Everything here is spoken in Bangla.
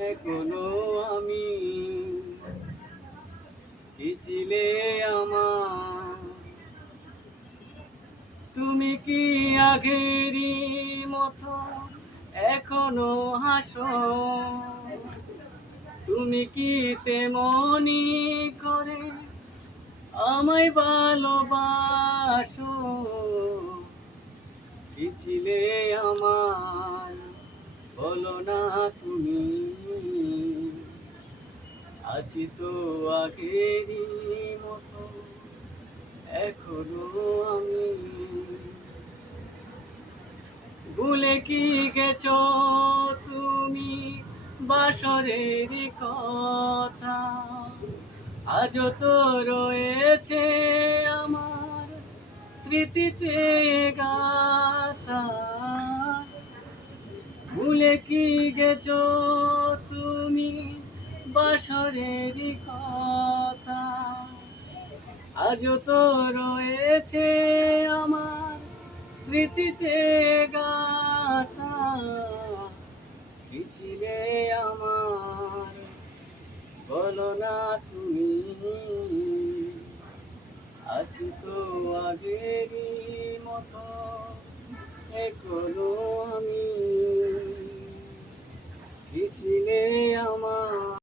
এখনও আমি কি ছিলে তুমি কি আগেরই মতো এখনও হাসো? তুমি কি তেমনি করে আমায় ভালোবাসো? কি ছিলে আমার? আছি তো আগেরই মতো, এখনও আমি। ভুলে কি গেছ তুমি বাসরের কথা? আজও তো রয়েছে আমার স্মৃতিতে গাথা। ভুলে কি গেছ তুমি বাসরের কথা। আজও তো রয়েছে আমার স্মৃতিতে গাথা। কি ছিলে আমার বলো না তুমি। আছি তো আগেরই মতো এখনও আমি। কি ছিলে আমার